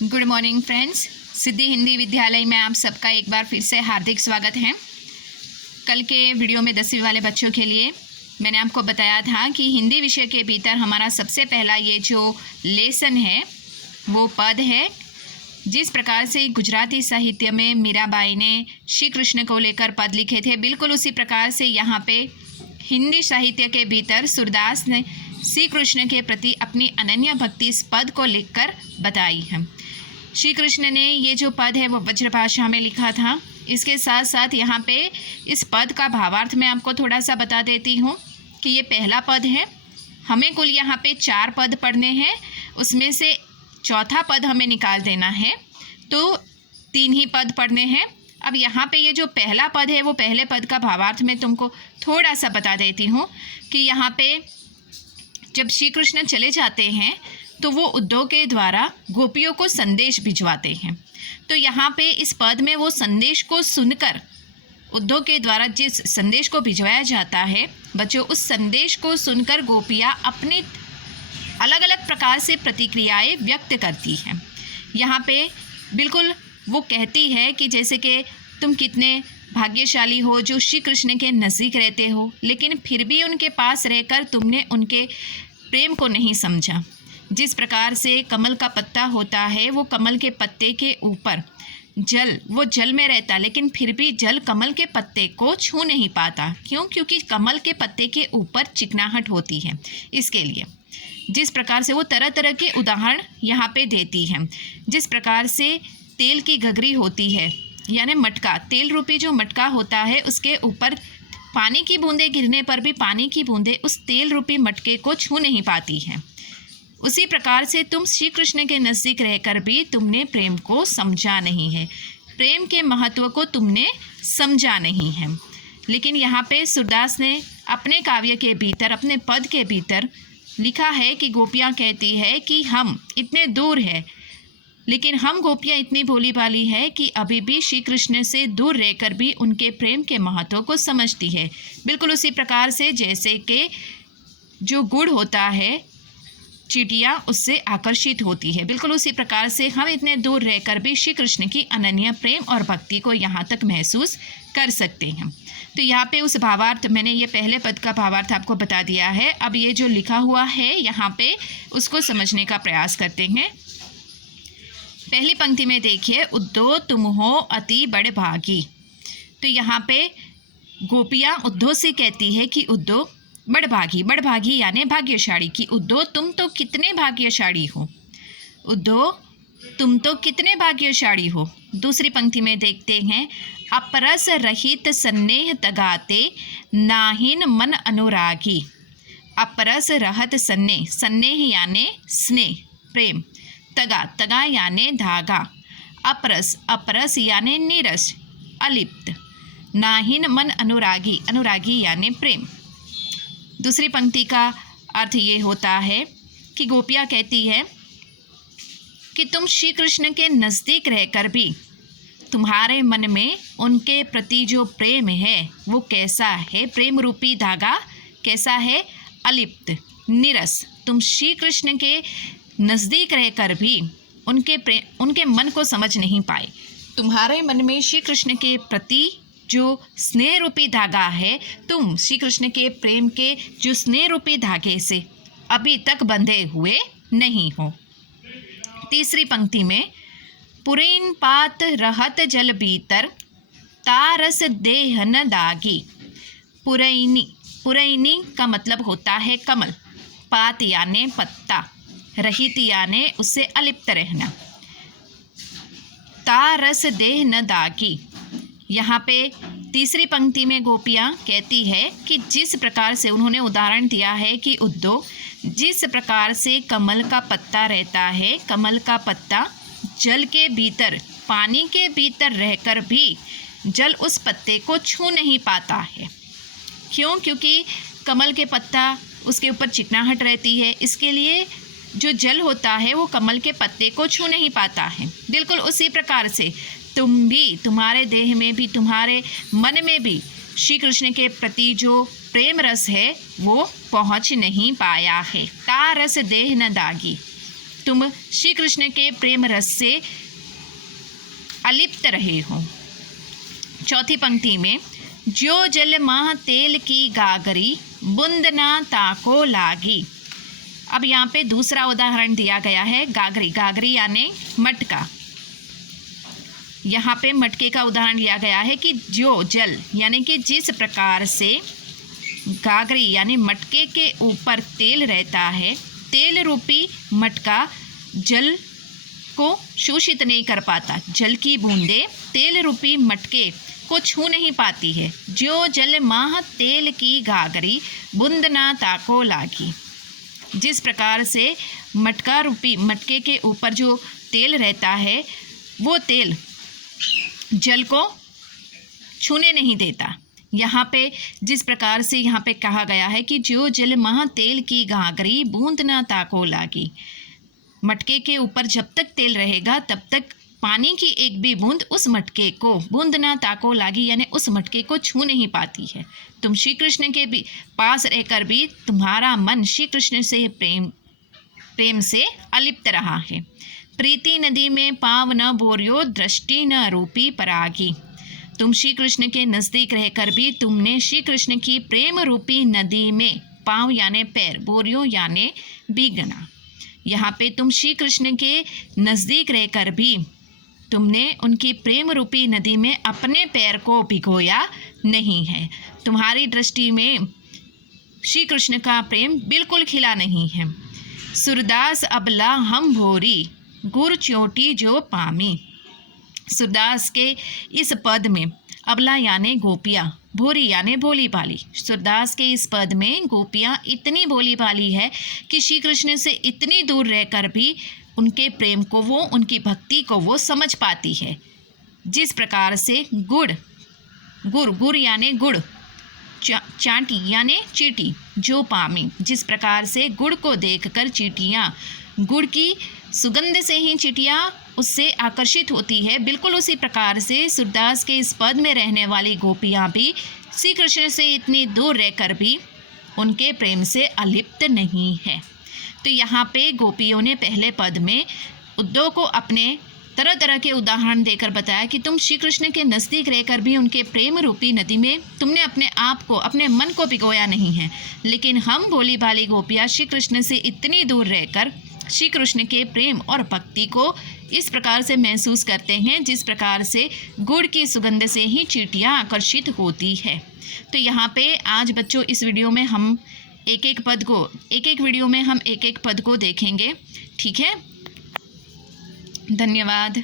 Good morning friends. Siddhi Hindi Vidyalaya में आप सबका एक बार फिर से हार्दिक स्वागत है। कल के वीडियो में 10वीं वाले बच्चों के लिए मैंने आपको बताया था कि हिंदी विषय के भीतर हमारा सबसे पहला ये जो लेसन है वो पद है। जिस प्रकार से गुजराती साहित्य में मीराबाई ने श्री कृष्ण को लेकर पद लिखे थे, बिल्कुल उसी प्रकार से यहाँ पे हिंदी साहित्य के भीतर सूरदास ने श्री कृष्ण के प्रति अपनी अनन्य भक्ति इस पद को लिखकर बताई है। श्री कृष्ण ने ये जो पद है वो वज्रभाषा में लिखा था। इसके साथ साथ यहाँ पे इस पद का भावार्थ मैं आपको थोड़ा सा बता देती हूँ कि ये पहला पद है। हमें कुल यहाँ पे 4 पद पढ़ने हैं, उसमें से चौथा पद हमें निकाल देना है, तो 3 ही पद पढ़ने हैं। अब यहाँ पे ये जो पहला पद है वो पहले पद का भावार्थ मैं तुमको थोड़ा सा बता देती हूँ कि यहाँ पे जब श्री कृष्ण चले जाते हैं तो वो उद्धव के द्वारा गोपियों को संदेश भिजवाते हैं। तो यहाँ पे इस पद में वो संदेश को सुनकर उद्धव के द्वारा जिस संदेश को भिजवाया जाता है बच्चों, उस संदेश को सुनकर गोपियाँ अपनी अलग अलग प्रकार से प्रतिक्रियाएं व्यक्त करती हैं। यहाँ पे बिल्कुल वो कहती है कि जैसे कि तुम कितने भाग्यशाली हो जो श्री कृष्ण के नज़दीक रहते हो, लेकिन फिर भी उनके पास रहकर तुमने उनके प्रेम को नहीं समझा। जिस प्रकार से कमल का पत्ता होता है, वो कमल के पत्ते के ऊपर जल में रहता, लेकिन फिर भी जल कमल के पत्ते को छू नहीं पाता। क्यों? क्योंकि कमल के पत्ते के ऊपर चिकनाहट होती है। इसके लिए जिस प्रकार से वो तरह तरह के उदाहरण यहाँ पे देती है। जिस प्रकार से तेल की गगरी होती है, यानी मटका, तेल रूपी जो मटका होता है, उसके ऊपर पानी की बूंदें गिरने पर भी पानी की बूंदें उस तेल रूपी मटके को छू नहीं पाती हैं। उसी प्रकार से तुम श्री कृष्ण के नज़दीक रहकर भी तुमने प्रेम को समझा नहीं है, प्रेम के महत्व को तुमने समझा नहीं है। लेकिन यहाँ पे सूरदास ने अपने काव्य के भीतर, अपने पद के भीतर लिखा है कि गोपियाँ कहती है कि हम इतने दूर हैं, लेकिन हम गोपियाँ इतनी भोली भाली है कि अभी भी श्री कृष्ण से दूर रहकर भी उनके प्रेम के महत्व को समझती है। बिल्कुल उसी प्रकार से जैसे कि जो गुड़ होता है, चींटियाँ उससे आकर्षित होती है, बिल्कुल उसी प्रकार से हम इतने दूर रहकर भी श्री कृष्ण की अनन्य प्रेम और भक्ति को यहाँ तक महसूस कर सकते हैं। तो यहाँ पे उस भावार्थ, मैंने ये पहले पद का भावार्थ आपको बता दिया है। अब ये जो लिखा हुआ है यहाँ पे उसको समझने का प्रयास करते हैं। पहली पंक्ति में देखिए, उद्धव तुम हो अति बड़ भागी। तो यहाँ पे गोपियाँ उद्धव से कहती है कि उद्धव बड़भागी यानी भाग्यशाली, कि उद्धव तुम तो कितने भाग्यशाली हो, उद्धव तुम तो कितने भाग्यशाली हो। दूसरी पंक्ति में देखते हैं, अपरस रहित स्नेह तगाते नाहिन मन अनुरागी। अपरस रहत स्नेह यानी स्नेह प्रेम, तगा यानी धागा, अपरस यानी नीरस अलिप्त, नाहिन मन अनुरागी यानी प्रेम। दूसरी पंक्ति का अर्थ ये होता है कि गोपियाँ कहती है कि तुम श्री कृष्ण के नज़दीक रहकर भी तुम्हारे मन में उनके प्रति जो प्रेम है वो कैसा है, प्रेम रूपी धागा कैसा है, अलिप्त निरस। तुम श्री कृष्ण के नज़दीक रहकर भी उनके मन को समझ नहीं पाए। तुम्हारे मन में श्री कृष्ण के प्रति जो स्नेह रूपी धागा है, तुम श्री कृष्ण के प्रेम के जो स्नेह रूपी धागे से अभी तक बंधे हुए नहीं हो। तीसरी पंक्ति में, पुरैन पात रहत जल भीतर तारस देह न दागी। पुरैनी का मतलब होता है कमल, पात यानी पत्ता, रहित यानी उससे अलिप्त रहना, तारस देह न दागी। यहाँ पे तीसरी पंक्ति में गोपियाँ कहती है कि जिस प्रकार से उन्होंने उदाहरण दिया है कि उद्धव जिस प्रकार से कमल का पत्ता रहता है, कमल का पत्ता जल के भीतर, पानी के भीतर रहकर भी जल उस पत्ते को छू नहीं पाता है। क्यों? क्योंकि कमल के पत्ता उसके ऊपर चिकनाहट रहती है, इसके लिए जो जल होता है वो कमल के पत्ते को छू नहीं पाता है। बिल्कुल उसी प्रकार से तुम भी, तुम्हारे देह में भी, तुम्हारे मन में भी श्री कृष्ण के प्रति जो प्रेम रस है वो पहुँच नहीं पाया है। तारस देह न दागी। तुम श्री कृष्ण के प्रेम रस से अलिप्त रहे हो। चौथी पंक्ति में जो जल माह तेल की गागरी बूंद ना ताको लागी। अब यहाँ पे दूसरा उदाहरण दिया गया है गागरी। गागरी यानी मटका। यहाँ पे मटके का उदाहरण लिया गया है कि जो जल यानी कि जिस प्रकार से गागरी यानी मटके के ऊपर तेल रहता है, तेल रूपी मटका जल को शोषित नहीं कर पाता, जल की बूंदें तेल रूपी मटके को छू नहीं पाती है। जो जल माह तेल की गागरी बूंद ना ताको लागी। जिस प्रकार से मटका रूपी मटके के ऊपर जो तेल रहता है वो तेल जल को छूने नहीं देता। यहाँ पे जिस प्रकार से यहाँ पे कहा गया है कि जो जल महा तेल की गागरी बूंद ना ताको लागी। मटके के ऊपर जब तक तेल रहेगा तब तक पानी की एक भी बूंद उस मटके को बूंद ना ताको लागी यानी उस मटके को छू नहीं पाती है। तुम श्री कृष्ण के भी पास रहकर भी तुम्हारा मन श्री कृष्ण से प्रेम से अलिप्त रहा है। प्रीति नदी में पाव न बोरियो दृष्टि न रूपी परागी। तुम श्री कृष्ण के नज़दीक रहकर भी तुमने श्री कृष्ण की प्रेम रूपी नदी में पाव यानी पैर, बोरियो यानी भीगना। यहाँ पे तुम श्री कृष्ण के नज़दीक रहकर भी तुमने उनकी प्रेम रूपी नदी में अपने पैर को भिगोया नहीं है। तुम्हारी दृष्टि में श्री कृष्ण का प्रेम बिल्कुल खिला नहीं है। सूरदास अबला हम भोरी गुर चोटी जो पामी। सूरदास के इस पद में अबला यानी गोपियाँ, भोरी यानी भोली भाली। सूरदास के इस पद में गोपियाँ इतनी भोली भाली है कि श्री कृष्ण से इतनी दूर रहकर भी उनके प्रेम को वो, उनकी भक्ति को वो समझ पाती है। जिस प्रकार से गुड़ यानी गुड़, चांटी यानी चींटी, जो पामी। जिस प्रकार से गुड़ को देखकर चींटियाँ गुड़ की सुगंध से ही चींटियाँ उससे आकर्षित होती है, बिल्कुल उसी प्रकार से सूरदास के इस पद में रहने वाली गोपियाँ भी श्री कृष्ण से इतनी दूर रहकर भी उनके प्रेम से अलिप्त नहीं है। तो यहाँ पे गोपियों ने पहले पद में उद्धव को अपने तरह तरह के उदाहरण देकर बताया कि तुम श्री कृष्ण के नज़दीक रहकर भी उनके प्रेम रूपी नदी में तुमने अपने आप को, अपने मन को भिगोया नहीं है। लेकिन हम भोली भाली गोपियाँ श्री कृष्ण से इतनी दूर रहकर श्री कृष्ण के प्रेम और भक्ति को इस प्रकार से महसूस करते हैं जिस प्रकार से गुड़ की सुगंध से ही चींटियाँ आकर्षित होती है। तो यहाँ पे आज बच्चों इस वीडियो में हम एक एक वीडियो में हम एक एक पद को देखेंगे। ठीक है, धन्यवाद।